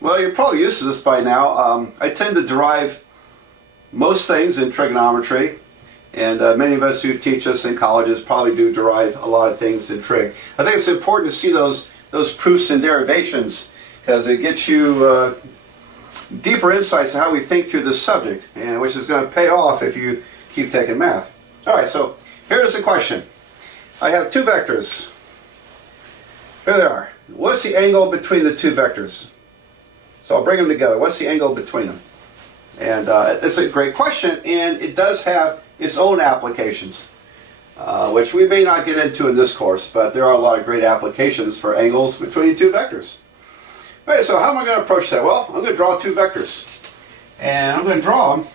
Well, you're probably used to this by now. I tend to derive most things in trigonometry, and many of us who teach us in colleges probably do derive a lot of things in trig. I think it's important to see those proofs and derivations because it gets you deeper insights on how we think through this subject, and which is going to pay off if you keep taking math. Alright, so here's the question. I have two vectors. Here they are. What's the angle between the two vectors? So I'll bring them together. What's the angle between them? And it's a great question, and it does have its own applications, which we may not get into in this course, but there are a lot of great applications for angles between two vectors. Alright, so how am I going to approach that? Well, I'm going to draw two vectors. And I'm going to draw them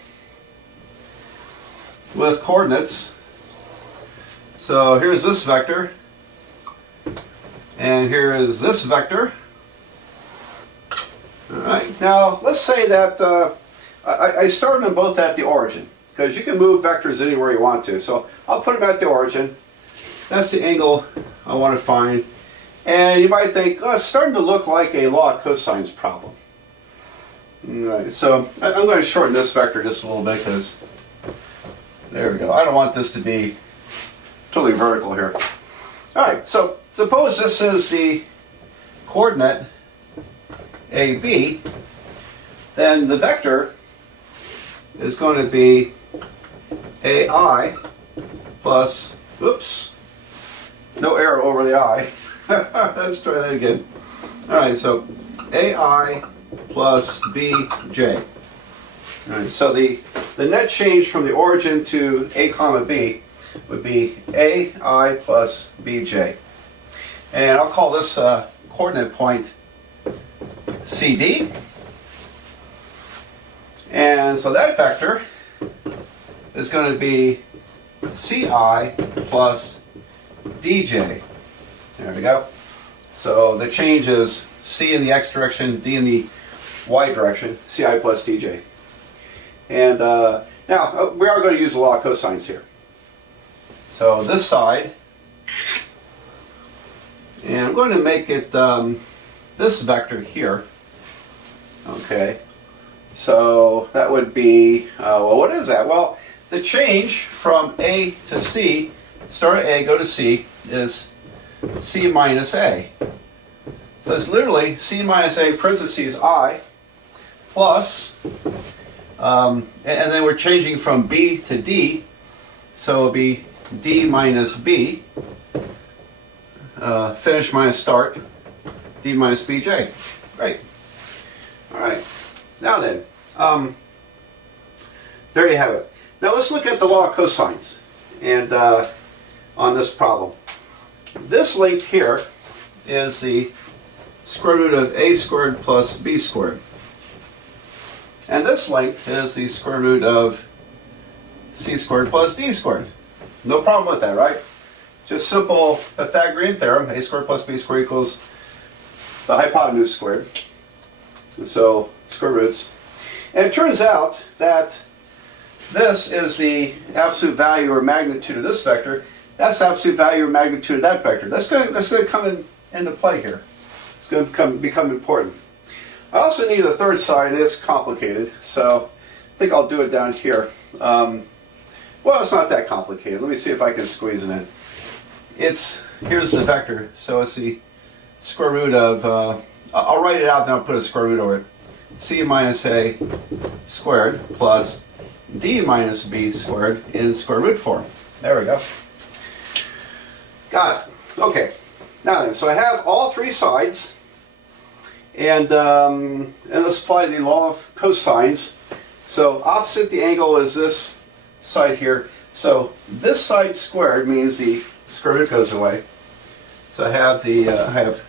with coordinates. So here's this vector. And here is this vector. Alright, now let's say that I started them both at the origin, because you can move vectors anywhere you want to. So I'll put them at the origin. That's the angle I want to find. And you might think, oh, it's starting to look like a law of cosines problem. Alright, so I'm going to shorten this vector just a little bit because, there we go. I don't want this to be totally vertical here. Alright, so suppose this is the coordinate AB, then the vector is going to be AI plus, oops, no arrow over the I. Let's try that again. Alright, so AI plus BJ. Alright, so the net change from the origin to A comma B would be AI plus BJ. And I'll call this coordinate point CD. And so that vector is going to be CI plus DJ. There we go. So the change is C in the X direction, D in the Y direction, CI plus DJ. And now we are going to use the law of cosines here. So this side, and I'm going to make it this vector here. Okay. So that would be, well, what is that? Well, the change from A to C, start at A, go to C, is C minus A. So it's literally C minus A parentheses I plus, and then we're changing from B to D, so it'll be D minus B, finish minus start, D minus BJ. Great. All right. Now then, there you have it. Now let's look at the law of cosines and on this problem. This length here is the square root of a squared plus b squared. And this length is the square root of c squared plus d squared. No problem with that, right? Just simple Pythagorean theorem, a squared plus b squared equals the hypotenuse squared. And so, square roots. And it turns out that this is the absolute value or magnitude of this vector. That's the absolute value or magnitude of that vector. That's going to come into play here. It's going to become important. I also need a third side, and it's complicated, so I think I'll do it down here. Well, it's not that complicated. Let me see if I can squeeze it in. Here's the vector, so it's the square root of, I'll write it out, then I'll put a square root over it. C minus A squared plus D minus B squared in square root form. There we go. Got it. Okay. Now then, so I have all three sides, and let's apply the law of cosines. So opposite the angle is this side here. So this side squared means the square root goes away. So I have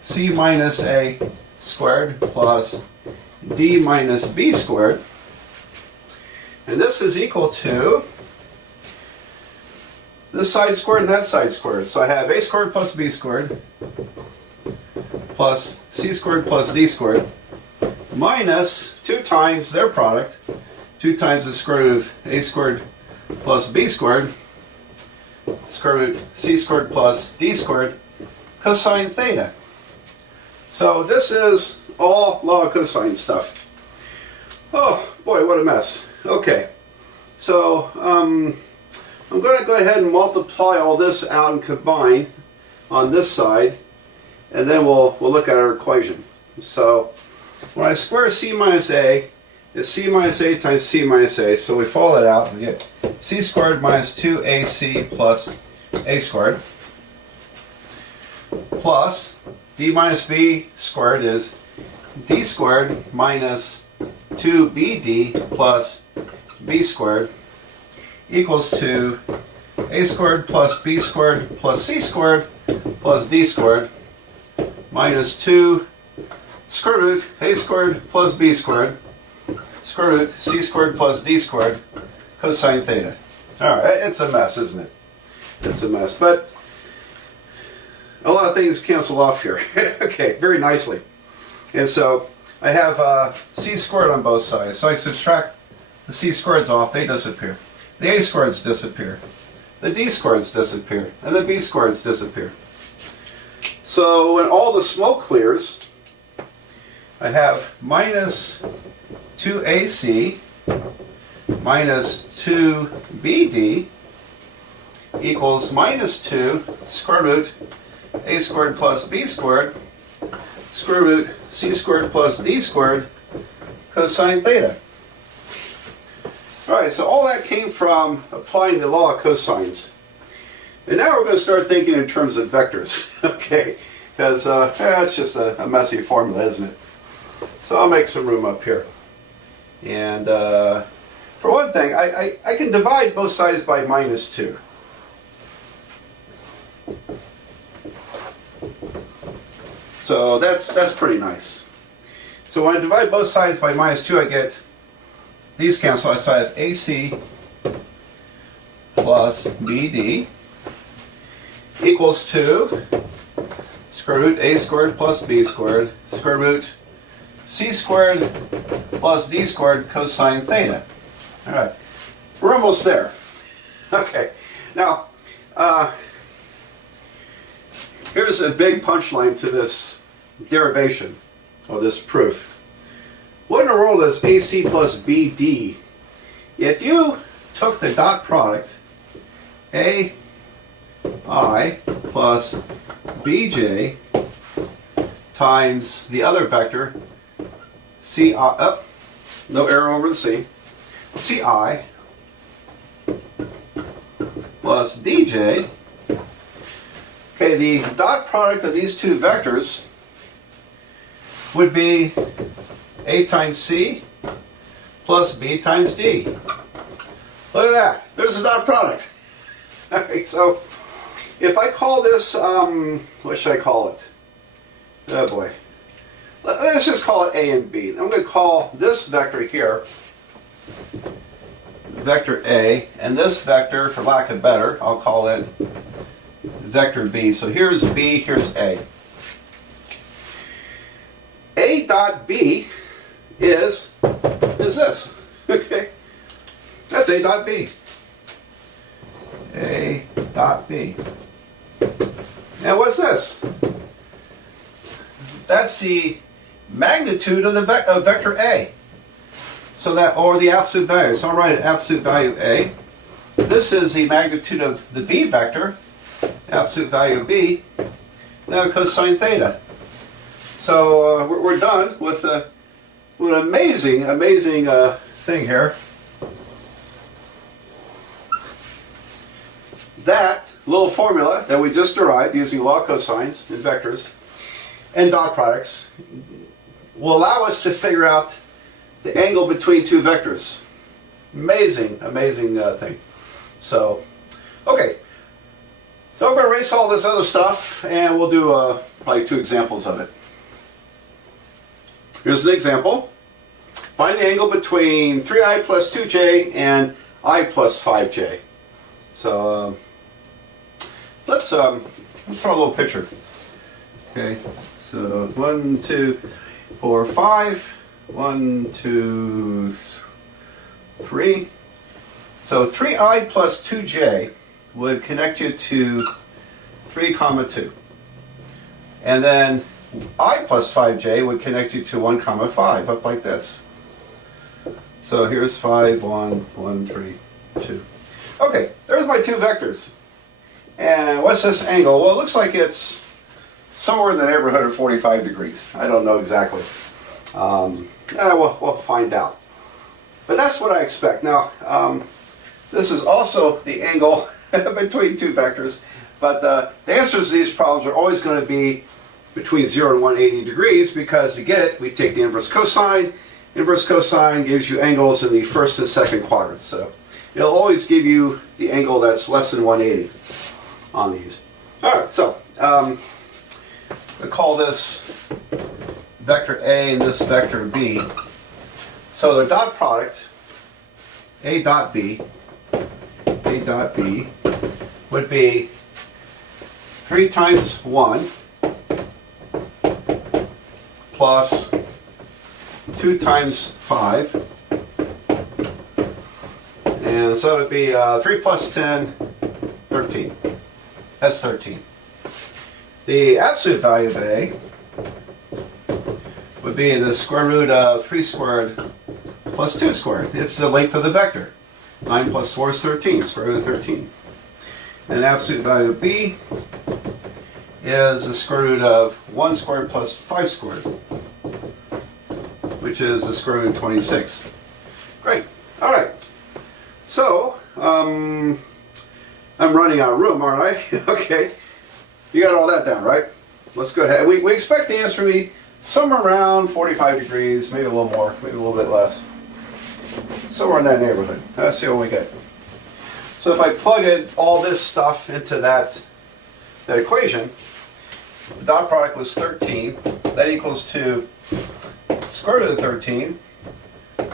C minus A squared plus D minus B squared. And this is equal to this side squared and that side squared. So I have A squared plus B squared plus C squared plus D squared minus 2 times their product, 2 times the square root of A squared plus B squared, square root C squared plus D squared, cosine theta. So this is all law of cosine stuff. Oh boy, what a mess. Okay, so I'm going to go ahead and multiply all this out and combine on this side, and then we'll look at our equation. So when I square c minus a, it's c minus a times c minus a. So we follow it out. We get c squared minus 2ac plus a squared plus d minus b squared is d squared minus 2bd plus b squared equals to a squared plus b squared plus c squared plus d squared minus 2 square root a squared plus b squared square root c squared plus d squared cosine theta. Alright, it's a mess, isn't it? It's a mess, but a lot of things cancel off here. Okay, very nicely. And so I have c squared on both sides, so I subtract the c squareds off, they disappear. The a squareds disappear. The d squareds disappear. And the b squareds disappear. So when all the smoke clears, I have minus 2ac minus 2bd equals minus 2 square root a squared plus b squared square root c squared plus d squared cosine theta. Alright, so all that came from applying the law of cosines. And now we're going to start thinking in terms of vectors. Okay, because it's just a messy formula, isn't it? So I'll make some room up here. And for one thing, I can divide both sides by minus 2. So that's pretty nice. So when I divide both sides by minus 2, I get these cancel. So I have AC plus BD equals to square root A squared plus B squared square root C squared plus D squared cosine theta. All right, we're almost there. Okay, now here's a big punchline to this derivation, or this proof. What in the world is AC plus BD? If you took the dot product, AI plus BJ times the other vector, CI, no arrow over the C, CI plus DJ. Okay, the dot product of these two vectors would be A times C plus B times D. Look at that. There's a dot product. Alright, so if I call this, what should I call it? Oh boy. Let's just call it A and B. I'm going to call this vector here vector A, and this vector, for lack of better, I'll call it vector B. So here's B, here's A. A dot B is this. Okay, that's A dot B. A dot B. And what's this? That's the magnitude of the vector A. So that, or the absolute value. So I'll write an absolute value A. This is the magnitude of the B vector, absolute value B. Now cosine theta. So we're done with an amazing thing here. That little formula that we just derived using law of cosines and vectors and dot products will allow us to figure out the angle between two vectors. Amazing thing. So, okay. So I'm going to erase all this other stuff and we'll do probably 2 examples of it. Here's an example. Find the angle between 3i plus 2j and I plus 5j. So let's draw a little picture. Okay, so 1, 2, 4, 5. 1, 2, 3. So 3i plus 2j would connect you to 3, 2. And then I plus 5j would connect you to 1 comma 5, up like this. So here's 5, 1, 1, 3, 2. Okay, there's my two vectors. And what's this angle? Well, it looks like it's somewhere in the neighborhood of 45 degrees. I don't know exactly. We'll find out. But that's what I expect. Now, this is also the angle between two vectors. But the answers to these problems are always going to be between 0 and 180 degrees, because to get it, we take the inverse cosine. Inverse cosine gives you angles in the first and second quadrants. So it'll always give you the angle that's less than 180 on these. All right, so we call this vector A and this vector B. So the dot product, A dot B would be 3 times 1 plus 2 times 5. And so it would be 3 plus 10, 13. That's 13. The absolute value of A would be the square root of 3 squared plus 2 squared. It's the length of the vector. 9 plus 4 is 13, square root of 13. And the absolute value of B is the square root of 1 squared plus 5 squared, which is the square root of 26. Great. All right. So, I'm running out of room, aren't I? Okay. You got all that down, right? Let's go ahead. We expect the answer to be somewhere around 45 degrees, maybe a little more, maybe a little bit less. Somewhere in that neighborhood. Let's see what we get. So if I plug in all this stuff into that equation, the dot product was 13. That equals to square root of 13,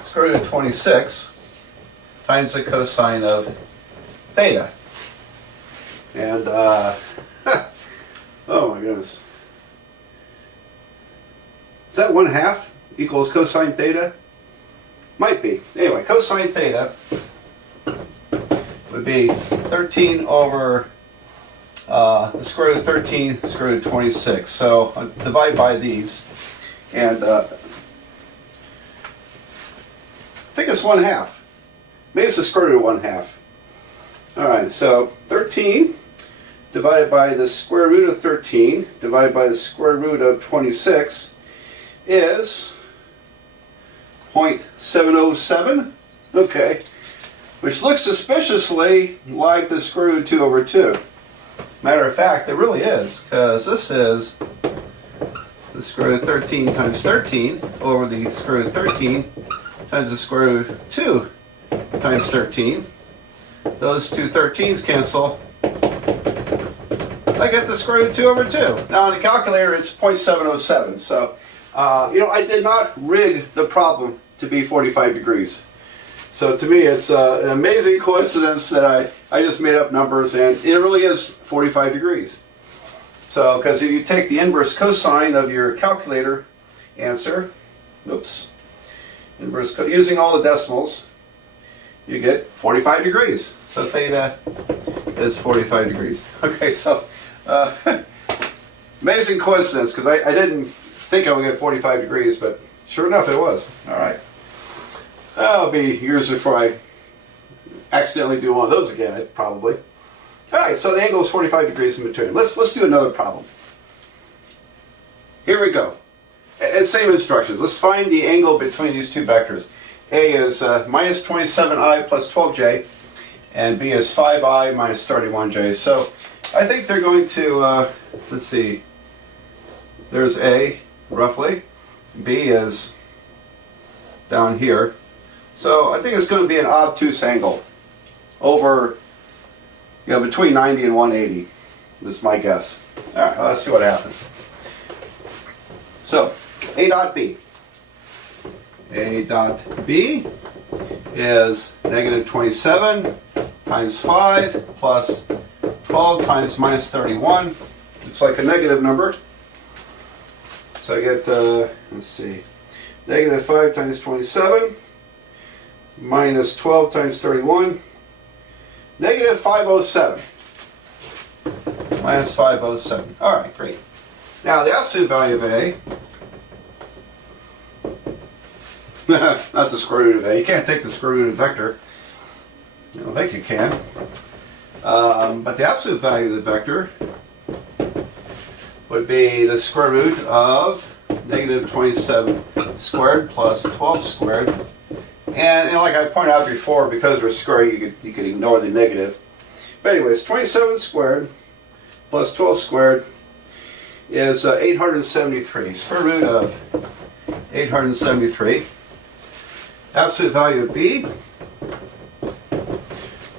square root of 26, times the cosine of theta. And, oh my goodness. Is that 1/2 equals cosine theta? Might be. Anyway, cosine theta would be 13 over the square root of 13, square root of 26. So I'll divide by these. And I think it's 1/2. Maybe it's the square root of 1/2. All right, so 13 divided by the square root of 13 divided by the square root of 26 is 0.707. Okay, which looks suspiciously like the square root of 2 over 2. Matter of fact, it really is, because this is the square root of 13 times 13 over the square root of 13 times the square root of 2 times 13. Those two 13s cancel. I get the square root of 2 over 2. Now on the calculator it's 0.707. So, I did not rig the problem to be 45 degrees. So to me it's an amazing coincidence that I just made up numbers, and it really is 45 degrees. So, because if you take the inverse cosine of your calculator answer, using all the decimals, you get 45 degrees. So theta is 45 degrees. Okay, so amazing coincidence, because I didn't think I would get 45 degrees, but sure enough it was. All right. That'll be years before I accidentally do one of those again, probably. All right, so the angle is 45 degrees in between. Let's do another problem. Here we go. Same instructions. Let's find the angle between these two vectors. A is minus 27i plus 12j, and B is 5i minus 31j. So I think they're going to, let's see, there's A, roughly. B is down here. So I think it's going to be an obtuse angle over, between 90 and 180. This is my guess. All right, let's see what happens. So, A dot B. A dot B is negative 27 times 5 plus 12 times minus 31. Looks like a negative number. So I get, let's see, negative 5 times 27 minus 12 times 31, negative 507. Minus 507. All right, great. Now the absolute value of A, not the square root of A. You can't take the square root of a vector. I don't think you can. But the absolute value of the vector would be the square root of negative 27 squared plus 12 squared. And like I pointed out before, because we're squaring, you could ignore the negative. But anyways, 27 squared plus 12 squared is 873. Square root of 873. Absolute value of B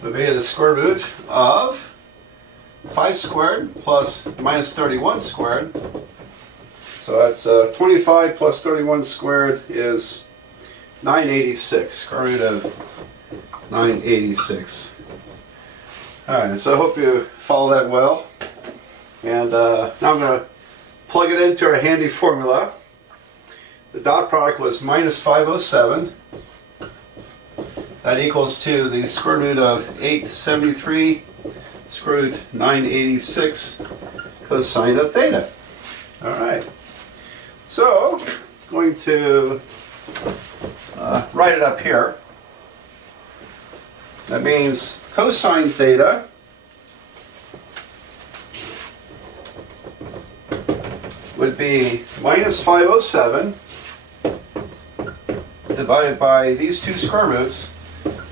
would be the square root of 5 squared plus minus 31 squared. So that's 25 plus 31 squared is 986. Square root of 986. Alright, so I hope you follow that well. And now I'm going to plug it into our handy formula. The dot product was minus 507. That equals to the square root of 873 square root 986 cosine of theta. Alright. So, going to write it up here. That means cosine theta would be minus 507 divided by these two square roots,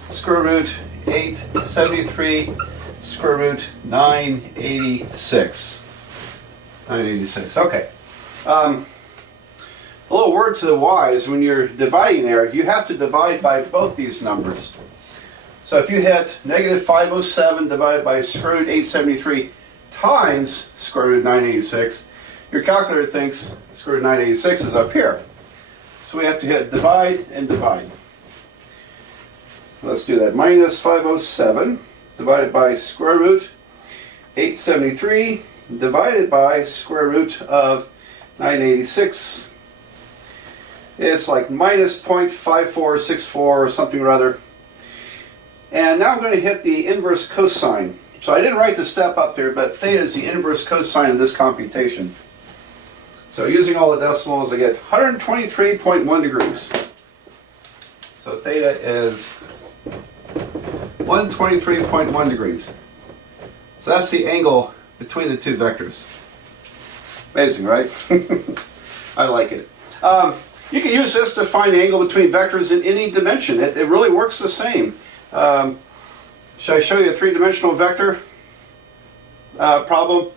square root 873 square root 986. 986, okay. A little word to the wise, when you're dividing there, you have to divide by both these numbers. So if you hit negative 507 divided by square root 873 times square root 986, your calculator thinks square root 986 is up here. So we have to hit divide and divide. Let's do that. Minus 507 divided by square root 873 divided by square root of 986. It's like minus 0.5464 or something or other. And now I'm going to hit the inverse cosine. So I didn't write the step up there, but theta is the inverse cosine of this computation. So using all the decimals, I get 123.1 degrees. So theta is 123.1 degrees. So that's the angle between the two vectors. Amazing, right? I like it. You can use this to find the angle between vectors in any dimension. It really works the same. Should I show you a three-dimensional vector problem?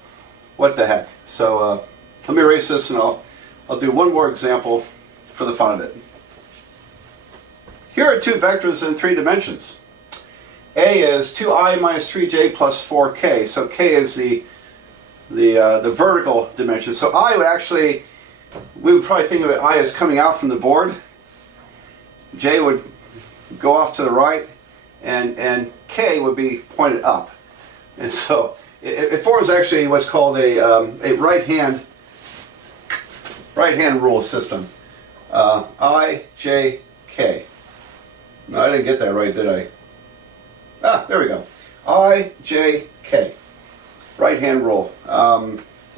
What the heck? So let me erase this and I'll do one more example for the fun of it. Here are two vectors in three dimensions. A is 2i minus 3j plus 4k. So k is the vertical dimension. So I would actually, we would probably think of it I as coming out from the board. J would go off to the right, and k would be pointed up. And so it forms actually what's called a right-hand rule system. I, J, K. No, I didn't get that right, did I? Ah, there we go. I, J, K. Right-hand rule.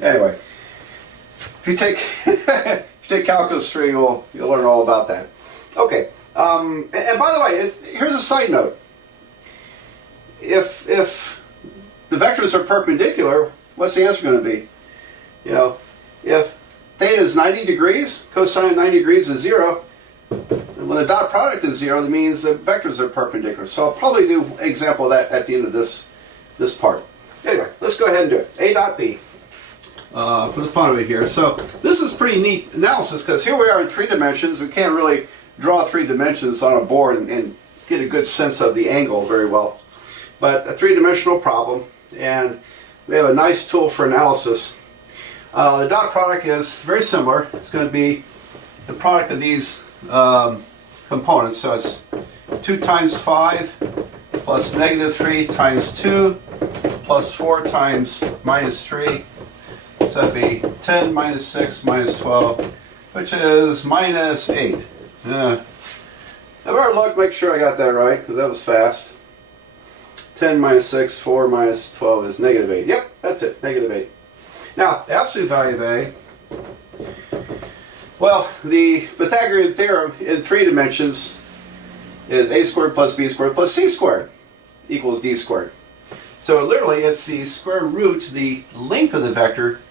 Anyway, if you take calculus 3, you'll learn all about that. Okay. And by the way, here's a side note. If the vectors are perpendicular, what's the answer going to be? You know, if theta is 90 degrees, cosine of 90 degrees is 0. And when the dot product is 0, that means the vectors are perpendicular. So I'll probably do an example of that at the end of this part. Anyway, let's go ahead and do it. A dot B. For the fun of it here. So this is pretty neat analysis, because here we are in three dimensions. We can't really draw three dimensions on a board and get a good sense of the angle very well. But a three-dimensional problem, and we have a nice tool for analysis. The dot product is very similar. It's going to be the product of these components. So it's 2 times 5 plus negative 3 times 2 plus 4 times minus 3. So that'd be 10 minus 6 minus 12, which is minus 8. I better look, make sure I got that right, because that was fast. 10 minus 6, 4 minus 12 is negative 8. Yep, that's it, negative 8. Now, the absolute value of A Well, the Pythagorean theorem in 3 dimensions is a squared plus b squared plus c squared equals d squared. So literally it's the square root, the length of the vector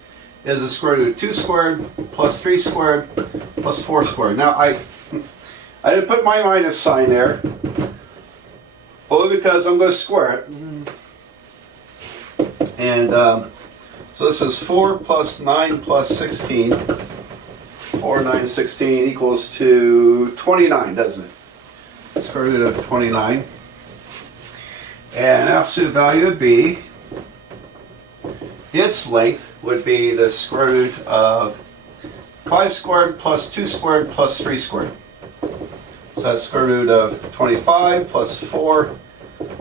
is the square root of 2 squared plus 3 squared plus 4 squared. Now I didn't put my minus sign there, only because I'm going to square it. And so this is 4 plus 9 plus 16. 4, 9, 16 equals to 29, doesn't it? Square root of 29. And absolute value of b, its length would be the square root of 5 squared plus 2 squared plus 3 squared. So that's square root of 25 plus 4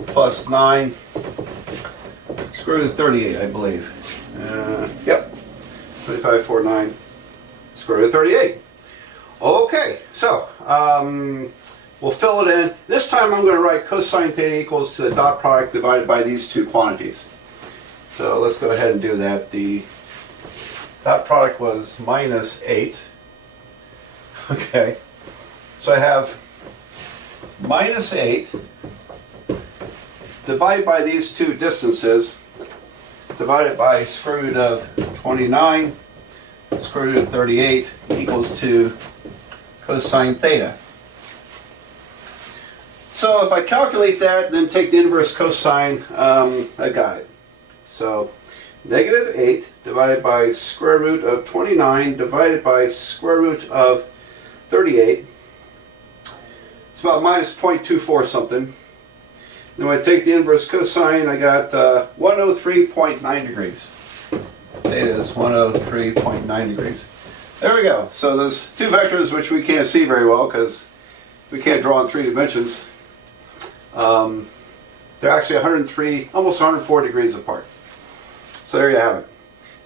plus 9, square root of 38, I believe. Yep, 25, 4, 9, square root of 38. Okay, so we'll fill it in. This time I'm going to write cosine theta equals to the dot product divided by these two quantities. So let's go ahead and do that. The dot product was minus 8. Okay, so I have minus 8 divided by these two distances, divided by square root of 29, square root of 38 equals to cosine theta. So if I calculate that, then take the inverse cosine, I got it. So negative 8 divided by square root of 29 divided by square root of 38. It's about minus 0.24 something. Then when I take the inverse cosine, I got 103.9 degrees. Theta is 103.9 degrees. There we go. So those two vectors, which we can't see very well because we can't draw in 3 dimensions, they're actually 103, almost 104 degrees apart. So there you have it.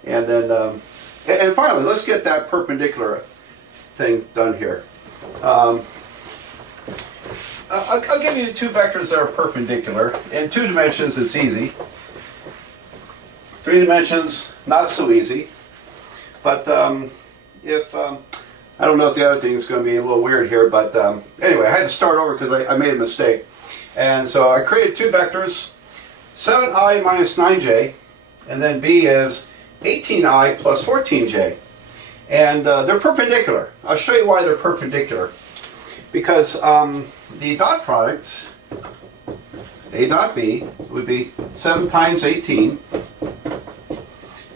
And then, and finally, let's get that perpendicular thing done here. I'll give you two vectors that are perpendicular. In 2 dimensions, it's easy. 3 dimensions, not so easy. But if I don't know if the other thing is going to be a little weird here, but anyway, I had to start over because I made a mistake. And so I created 2 vectors, 7i minus 9j, and then b is 18i plus 14j. And they're perpendicular. I'll show you why they're perpendicular. Because the dot products, a dot b, would be 7 times 18,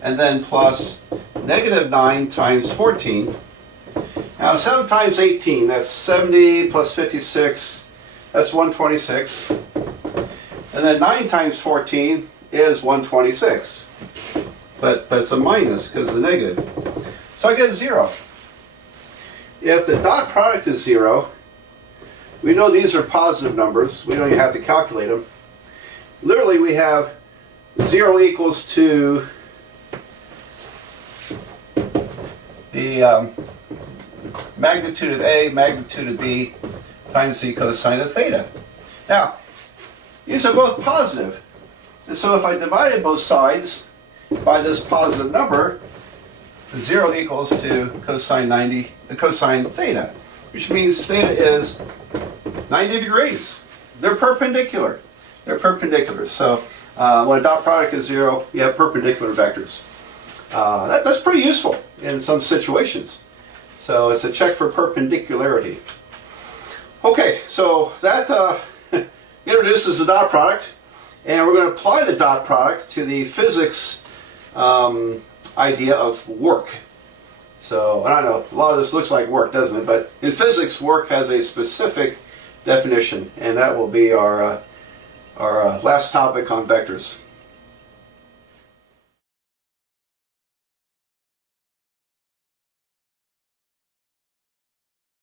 and then plus negative 9 times 14. Now 7 times 18, that's 70 plus 56, that's 126. And then 9 times 14 is 126. But it's a minus because of the negative. So I get 0. If the dot product is 0, we know these are positive numbers. We don't even have to calculate them. Literally, we have 0 equals to the magnitude of A, magnitude of B, times the cosine of theta. Now, these are both positive. And so if I divided both sides by this positive number, 0 equals to cosine theta, which means theta is 90 degrees. They're perpendicular. They're perpendicular. So when a dot product is 0, you have perpendicular vectors. That's pretty useful in some situations. So it's a check for perpendicularity. Okay, so that introduces the dot product, and we're going to apply the dot product to the physics idea of work. So, I don't know, a lot of this looks like work, doesn't it? But in physics, work has a specific definition, and that will be our last topic on vectors.